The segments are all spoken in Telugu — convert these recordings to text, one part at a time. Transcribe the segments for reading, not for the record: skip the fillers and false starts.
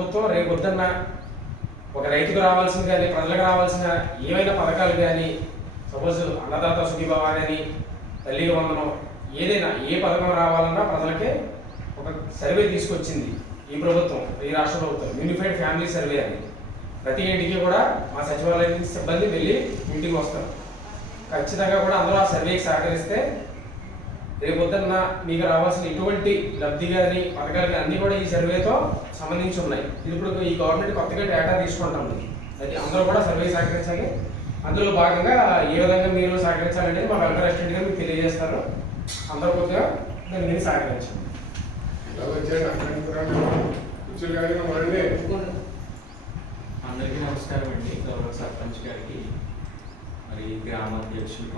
ప్రభుత్వం రేపు పొద్దున్న ఒక రైతుకు రావాల్సింది కానీ ప్రజలకు రావాల్సిన ఏవైనా పథకాలు కానీ సపోజ్ అన్నదాత సుఖీభవ అని తల్లికి వందనం ఏదైనా ఏ పథకం రావాలన్నా ప్రజలకే ఒక సర్వే తీసుకొచ్చింది ఈ ప్రభుత్వం, ఈ రాష్ట్ర ప్రభుత్వం, యూనిఫైడ్ ఫ్యామిలీ సర్వే అని. ప్రతి ఇంటికి కూడా మా సచివాలయం సిబ్బంది వెళ్ళి ఇంటికి వస్తారు. ఖచ్చితంగా కూడా అందరూ ఆ సర్వేకి సహకరిస్తే రేపొద్దున్న మీకు రావాల్సిన ఇటువంటి లబ్ధి కానీ పథకాలు కానీ అన్నీ కూడా ఈ సర్వేతో సంబంధించి ఉన్నాయి. ఇది ఇప్పుడు ఈ గవర్నమెంట్ కొత్తగా డేటా తీసుకుంటాం. అది అందరూ కూడా సర్వే సహకరించాలి. అందులో భాగంగా ఏ విధంగా మీరు సహకరించాలంటే మా వెల్ఫేర్ అసిస్టెంట్గా మీకు తెలియజేస్తారు. అందరూ కొద్దిగా దాన్ని మీరు సహకరించండి. అందరికీ నమస్కారం అండి. గౌరవ సర్పంచ్ గారికి, మరి గ్రామాధ్యక్షులు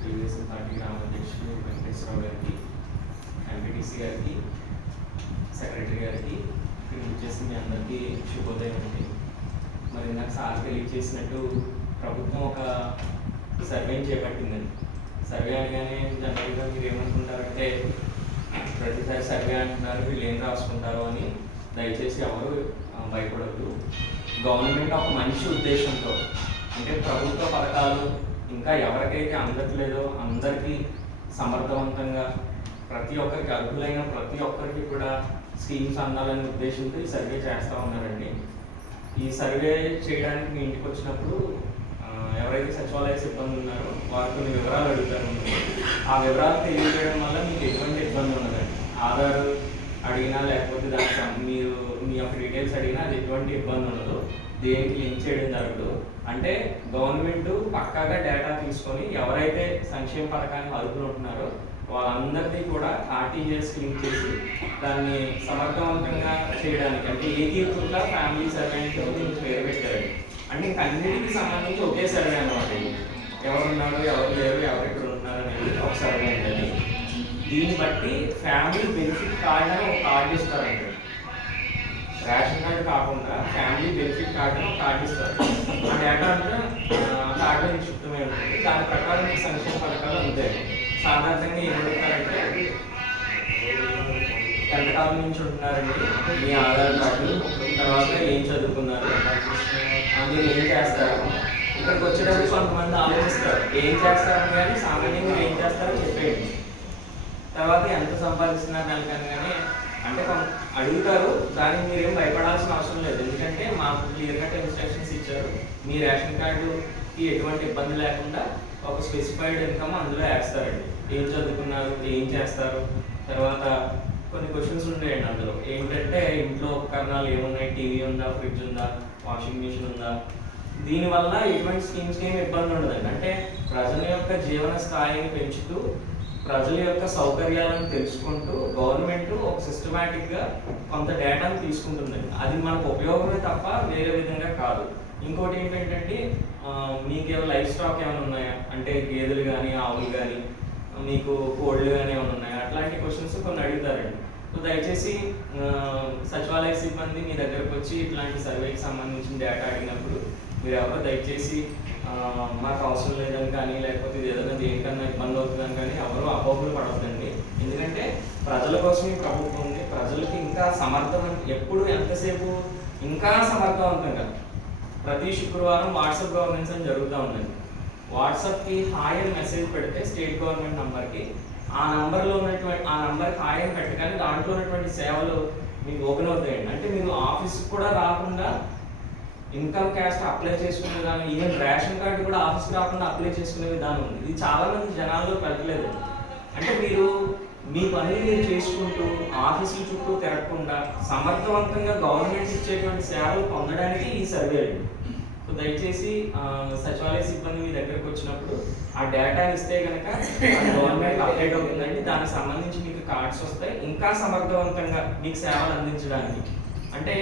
తెలుగుదేశం పార్టీ గ్రామాధ్యక్షులు వెంకటేశ్వరరావు గారికి, ఎంపీటీసీ గారికి, సెక్రటరీ గారికి, ఇక్కడ వచ్చేసి మీ అందరికీ శుభోదయం అండి. మరి నాకు సార్ తెలియజేసినట్టు ప్రభుత్వం ఒక సర్వేని చేపట్టిందండి. సర్వే అనగానే జనరల్గా మీరు ఏమనుకుంటారంటే ప్రతిసారి సర్వే అంటున్నారు, వీళ్ళు ఏం రాసుకుంటారు అని దయచేసి ఎవరు భయపడద్దు. గవర్నమెంట్ ఒక మంచి ఉద్దేశంతో, అంటే ప్రభుత్వ పథకాలు ఇంకా ఎవరికైతే అందట్లేదో అందరికీ సమర్థవంతంగా ప్రతి ఒక్కరికి అర్హులైన ప్రతి ఒక్కరికి కూడా స్కీమ్స్ అందాలనే ఉద్దేశంతో ఈ సర్వే చేస్తూ ఉన్నారండి. ఈ సర్వే చేయడానికి మీ ఇంటికి వచ్చినప్పుడు ఎవరైతే సచివాలయ సిబ్బంది ఉన్నారో వారు కొన్ని వివరాలు అడుగుతారు. ఆ వివరాలు తెలియజేయడం వల్ల మీకు ఎటువంటి ఇబ్బంది ఉండదండి. ఆధార్ అడిగినా లేకపోతే దానికి మీరు మీ యొక్క డీటెయిల్స్ అడిగినా అది ఎటువంటి ఇబ్బంది ఉండదు. దేనికి లింక్ చేయడం జరగదు. అంటే గవర్నమెంట్ పక్కాగా డేటా తీసుకొని ఎవరైతే సంక్షేమ పథకానికి అర్హులు ఉంటున్నారో వాళ్ళందరినీ కూడా ఆర్టీజీఎస్ లింక్ చేసి దాన్ని సమర్థవంతంగా చేయడానికి, అంటే ఏకీకృత ఫ్యామిలీ సర్వే అని పేరు పెట్టారండి. అంటే ఇంక అన్నిటికీ సంబంధించి ఒకే సర్వే అన్నమాట. ఎవరున్నారు, ఎవరు లేరు, ఎవరు ఎక్కడ ఉన్నారు అనేది ఒక సర్వే ఉంటుంది. దీన్ని బట్టి ఫ్యామిలీ బెనిఫిట్ కార్డు అని ఒక కార్డు ఇస్తారండి. రేషన్ కార్డు కాకుండా ఫ్యామిలీ బెనిఫిట్ కార్డు అని ఒక కార్డు ఇస్తారు. ఆ డేటా అంతా కార్డు నిక్షిప్తమై ఉంటుంది. దాని ప్రకారం మీకు సంక్షేమ పథకాలు అందుతాయి. సాధారణంగా ఏం అడుగుతారంటే ఎంతకాలం నుంచి ఉంటున్నారండి, మీ ఆధార్ కార్డు, తర్వాత ఏం చదువుకున్నారు, మీరు ఏం చేస్తారు. ఇక్కడికి వచ్చేటప్పుడు కొంతమంది ఆలోచిస్తారు ఏం చేస్తారని, కానీ సామాన్యంగా మీరు ఏం చేస్తారో చెప్పేయండి. తర్వాత ఎంత సంపాదిస్తున్నారు దానికని కానీ అంటే అడుగుతారు. దానికి మీరేం భయపడాల్సిన అవసరం లేదు. ఎందుకంటే మాకు క్లియర్ కట్ ఇన్స్ట్రక్షన్స్ ఇచ్చారు. మీ రేషన్ కార్డుకి ఎటువంటి ఇబ్బంది లేకుండా ఒక స్పెసిఫైడ్ ఇన్కమ్ అందులో వేస్తారండి. ఏం చదువుకున్నారు, ఏం చేస్తారు, తర్వాత కొన్ని క్వశ్చన్స్ ఉండేయండి అందులో. ఏంటంటే ఇంట్లో ఉపకరణాలు ఏమున్నాయి, టీవీ ఉందా, ఫ్రిడ్జ్ ఉందా, వాషింగ్ మిషన్ ఉందా. దీనివల్ల ఎటువంటి స్కీమ్స్కి ఏమి ఇబ్బంది ఉండదండి. అంటే ప్రజల యొక్క జీవన స్థాయిని పెంచుతూ ప్రజల యొక్క సౌకర్యాలను తెలుసుకుంటూ గవర్నమెంట్ ఒక సిస్టమేటిక్గా కొంత డేటాను తీసుకుంటుందండి. అది మనకు ఉపయోగమే తప్ప వేరే విధంగా కాదు. ఇంకోటి ఏంటంటే మీకు లైఫ్ స్టాక్ ఏమైనా ఉన్నాయా, అంటే గేదెలు కానీ ఆవులు కానీ మీకు కోళ్ళు కానీ ఏమైనా ఉన్నాయా, అట్లాంటి క్వశ్చన్స్ కొన్ని అడుగుతారండి. సో దయచేసి సచివాలయ సిబ్బంది మీ దగ్గరకు వచ్చి ఇట్లాంటి సర్వేకి సంబంధించిన డేటా అడిగినప్పుడు మీరు ఎవరో దయచేసి మాకు అవసరం లేదని కానీ లేకపోతే ఏదైనా దేనికన్నా ఇబ్బంది అవుతుందని కానీ ఎవరో అపోహలు పడవద్దండి. ఎందుకంటే ప్రజల కోసం ఈ ప్రభుత్వం ఉంది. ప్రజలకి ఇంకా ఎప్పుడు ఎంతసేపు ఇంకా సమర్థవంతంగా ప్రతి శుక్రవారం వాట్సాప్ గవర్నెన్స్ అని జరుగుతూ ఉందండి. వాట్సాప్కి హాయ్ అని మెసేజ్ పెడితే స్టేట్ గవర్నమెంట్ నంబర్కి ఆ నంబర్కి హాయ్ అని పెట్టగానే దాంట్లో ఉన్నటువంటి సేవలు మీకు ఓపెన్ అవుతాయండి. అంటే మీరు ఆఫీస్కి కూడా రాకుండా ఇన్కమ్ క్యాస్ట్ అప్లై చేసుకునే విధానం, ఈవెన్ రేషన్ కార్డు కూడా ఆఫీస్కి రాకుండా అప్లై చేసుకునే విధానం ఉంది. ఇది చాలా మంది జనాల్లో పెట్టలేదు. అంటే మీరు మీ పనిని మీరు చేసుకుంటూ ఆఫీసుల చుట్టూ తిరగకుండా సమర్థవంతంగా గవర్నమెంట్ ఇచ్చేటువంటి సేవలు పొందడానికి ఈ సర్వే. సో దయచేసి సచివాలయ సిబ్బంది మీ దగ్గరకు వచ్చినప్పుడు ఆ డేటా ఇస్తే కనుక గవర్నమెంట్ అప్డేట్ అవుతుందండి. దానికి సంబంధించి మీకు కార్డ్స్ వస్తాయి. ఇంకా సమర్థవంతంగా మీకు సేవలు అందించడానికి. అంటే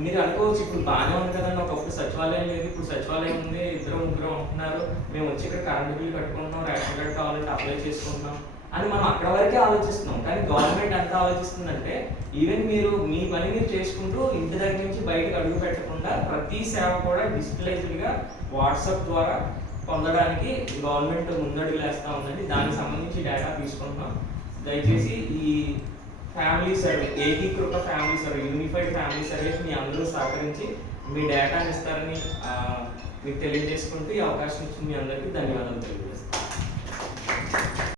మీరు అనుకోవచ్చు ఇప్పుడు బాగానే ఉంది కదండి, ఒకప్పుడు సచివాలయం లేదు, ఇప్పుడు సచివాలయం ఉంది, ఇద్దరు ముగ్గురు ఉంటున్నారు, మేము వచ్చి ఇక్కడ కరెంట్ బిల్ కట్టుకుంటున్నాం, రేషన్ కార్డు కావాలంటే అప్లై చేసుకుంటున్నాం అని మనం అక్కడ వరకే ఆలోచిస్తున్నాం. కానీ గవర్నమెంట్ ఎంత ఆలోచిస్తుందంటే ఈవెన్ మీరు మీ పని మీరు చేసుకుంటూ ఇంటి దగ్గర నుంచి బయటకు అడుగు పెట్టకుండా ప్రతి సేవ కూడా డిజిటలైజ్డ్గా వాట్సాప్ ద్వారా పొందడానికి గవర్నమెంట్ ముందడుగులు వేస్తూ ఉందండి. దానికి సంబంధించి డేటా తీసుకుంటున్నాం. దయచేసి ఈ ఫ్యామిలీ సర్వే, ఏకీకృత ఫ్యామిలీ సర్వే, యూనిఫైడ్ ఫ్యామిలీ సర్వేకి మీ అందరూ సహకరించి మీ డేటాని ఇస్తారని మీకు తెలియజేసుకుంటూ ఈ అవకాశం ఇచ్చిన మీ అందరికీ ధన్యవాదాలు తెలియజేస్తాను.